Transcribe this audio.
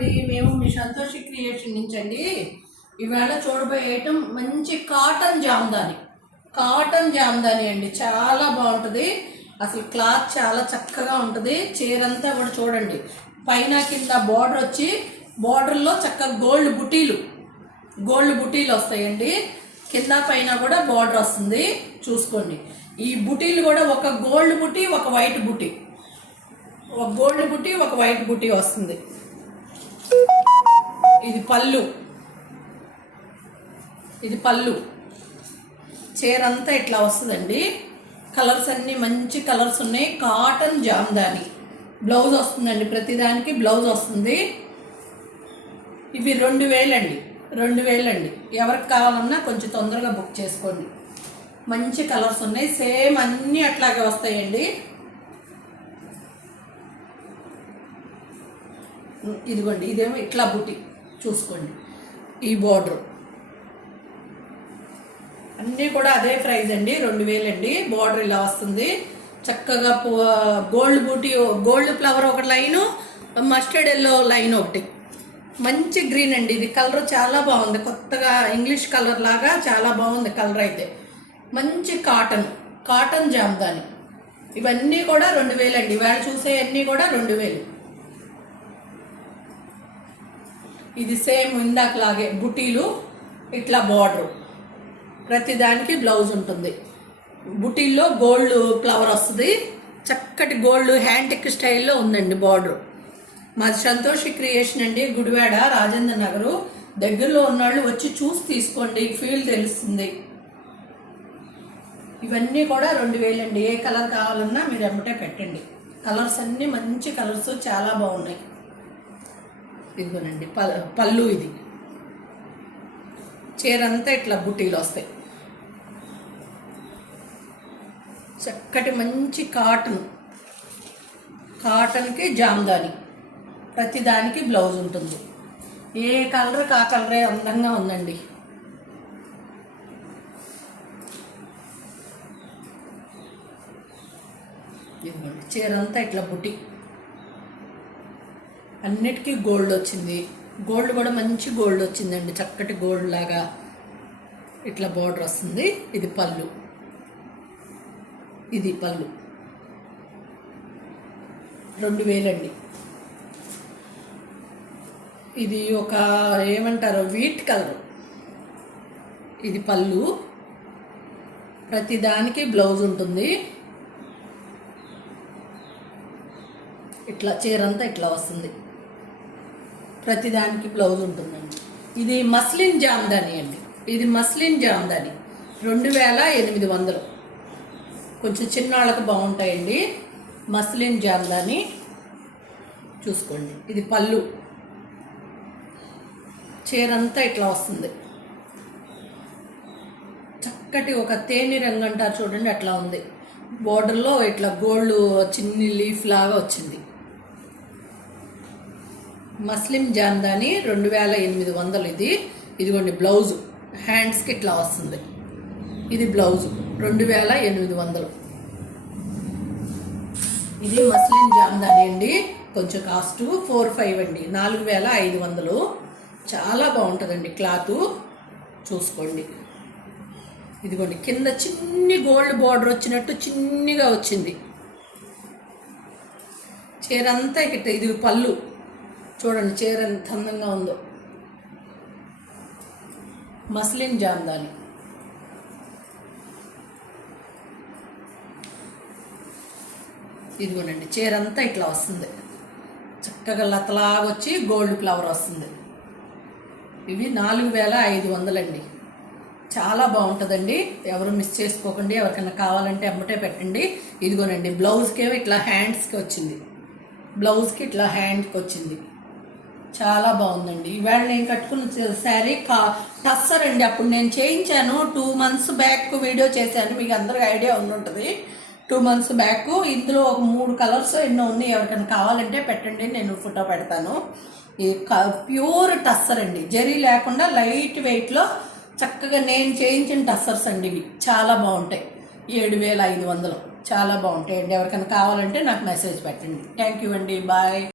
అండి, మేము మీ సంతోషి క్రియేషన్ నుంచి అండి. ఈవేళ చూడబోయే ఐటమ్ మంచి కాటన్ జామ్దాని అండి. చాలా బాగుంటుంది. అసలు క్లాత్ చాలా చక్కగా ఉంటుంది. చీర అంతా కూడా చూడండి, పైన కింద బార్డర్ వచ్చి బార్డర్లో చక్కగా గోల్డ్ బుటీలు వస్తాయండి. కింద పైన కూడా బార్డర్ వస్తుంది. చూసుకోండి, ఈ బుటీలు కూడా ఒక గోల్డ్ బుటీ, ఒక వైట్ బుటీ, ఒక గోల్డ్ బుటీ, ఒక వైట్ బుటీ వస్తుంది. ఇది పళ్ళు. చీర అంతా ఇట్లా వస్తుందండి. కలర్స్ అన్నీ మంచి కలర్స్ ఉన్నాయి. కాటన్ జామ్దాని. బ్లౌజ్ వస్తుందండి, ప్రతిదానికి బ్లౌజ్ వస్తుంది. ఇవి 2000 అండి. ఎవరికి కావాలన్నా కొంచెం తొందరగా బుక్ చేసుకోండి. మంచి కలర్స్ ఉన్నాయి. సేమ్ అన్నీ అట్లాగే వస్తాయండి. ఇదిగోండి, ఇదేమో ఇట్లా బుట్టి చూసుకోండి. ఈ బార్డర్ అన్నీ కూడా అదే ప్రైస్ అండి, 2000 అండి. బార్డర్ ఇలా వస్తుంది. చక్కగా గోల్డ్ బూటీ, గోల్డ్ ఫ్లవర్ ఒక లైను, మస్టర్డ్ ఎల్లో లైన్ ఒకటి, మంచి గ్రీన్ అండి. ఇది కలర్ చాలా బాగుంది, కొత్తగా ఇంగ్లీష్ కలర్ లాగా చాలా బాగుంది కలర్ అయితే. మంచి కాటన్ జామ్దాని. ఇవన్నీ కూడా 2000 అండి. ఇవాళ చూసే అన్నీ కూడా 2000. ఇది సేమ్ ఇందాకలాగే బుటీలు, ఇట్లా బార్డరు, ప్రతిదానికి బ్లౌజ్ ఉంటుంది. బుటీల్లో గోల్డ్ ఫ్లవర్ వస్తుంది. చక్కటి గోల్డ్ హ్యాండ్టిక్ స్టైల్లో ఉందండి బార్డరు. మాది సంతోషి క్రియేషన్ అండి, గుడివాడ, రాజేంద్ర నగరు. దగ్గరలో ఉన్నవాళ్ళు వచ్చి చూసి తీసుకోండి, ఫీల్ తెలుస్తుంది. ఇవన్నీ కూడా 2000 అండి. ఏ కలర్ కావాలన్నా మీరు ఎమ్మటే పెట్టండి. కలర్స్ అన్నీ మంచి కలర్స్, చాలా బాగున్నాయి. ఇదిగోనండి పళ్ళు. ఇది చీర అంతా ఇట్లా బుట్టీలు వస్తాయి. చక్కటి మంచి కాటన్కి జామ్దాని. ప్రతిదానికి బ్లౌజ్ ఉంటుంది. ఏ కలర్ ఆ కలరే అందంగా ఉందండి. ఇదిగోండి, చీర అంతా ఇట్లా బుట్టి, అన్నిటికీ గోల్డ్ వచ్చింది. గోల్డ్ కూడా మంచి గోల్డ్ వచ్చిందండి, చక్కటి గోల్డ్ లాగా ఇట్లా బార్డర్ వస్తుంది. ఇది పళ్ళు. ఇది పళ్ళు 2000 అండి. ఇది ఒక ఏమంటారు, వీట్ కలర్. ఇది పళ్ళు, ప్రతిదానికి బ్లౌజ్ ఉంటుంది. ఇట్లా చీర అంతా ఇట్లా వస్తుంది. ప్రతిదానికి బ్లౌజ్ ఉంటుందండి. ఇది మస్లిన్ జామ్దాని అండి. 2800. కొంచెం చిన్నవాళ్ళకి బాగుంటాయండి. మస్లిన్ జామ్దాని చూసుకోండి. ఇది పళ్ళు. చీర అంతా ఇట్లా వస్తుంది. చక్కటి ఒక తేనె రంగు అంటారు చూడండి, అట్లా ఉంది. బోర్డర్లో ఇట్లా గోల్డ్ చిన్ని లీఫ్ లాగా వచ్చింది. మస్లిన్ జామ్దాని 2800. ఇదిగోండి బ్లౌజు, హ్యాండ్స్కి ఇట్లా వస్తుంది. ఇది బ్లౌజు 2800. ఇది మస్లిన్ జామ్దాని అండి. కొంచెం కాస్ట్ 45 అండి. 4500. చాలా బాగుంటుందండి క్లాత్. చూసుకోండి. ఇదిగోండి, కింద చిన్ని గోల్డ్ బార్డర్ వచ్చినట్టు చిన్నిగా వచ్చింది. చీర అంతా ఇట్ట. ఇది పళ్ళు చూడండి, చీర ఎంత అందంగా ఉందో. మస్లిన్ జామ్దాని. ఇదిగోనండి, చీర అంతా ఇట్లా వస్తుంది. చక్కగా లతలాగా వచ్చి గోల్డ్ ఫ్లవర్ వస్తుంది. ఇవి 4500 అండి. చాలా బాగుంటుందండి. ఎవరు మిస్ చేసుకోకండి. ఎవరికైనా కావాలంటే అమ్మటే పెట్టండి. ఇదిగోనండి, బ్లౌజ్కేమో ఇట్లా హ్యాండ్స్కి వచ్చింది. చాలా బాగుందండి. ఇవాళ నేను కట్టుకున్న శారీ టస్సర్ అండి. అప్పుడు నేను చేయించాను, 2 months బ్యాక్ వీడియో చేశాను. మీకు అందరికీ ఐడియా ఉంటుంది. 2 months బ్యాక్. ఇందులో ఒక 3 కలర్స్ ఎన్నో ఉన్నాయి. ఎవరికైనా కావాలంటే పెట్టండి, నేను ఫోటో పెడతాను. ఇది ప్యూర్ టస్సర్ అండి, జరీ లేకుండా లైట్ వెయిట్లో చక్కగా నేను చేయించిన టస్సర్స్ అండి. ఇవి చాలా బాగుంటాయి. 7500. చాలా బాగుంటాయండి. ఎవరికైనా కావాలంటే నాకు మెసేజ్ పెట్టండి. థ్యాంక్ యూ అండి. బాయ్.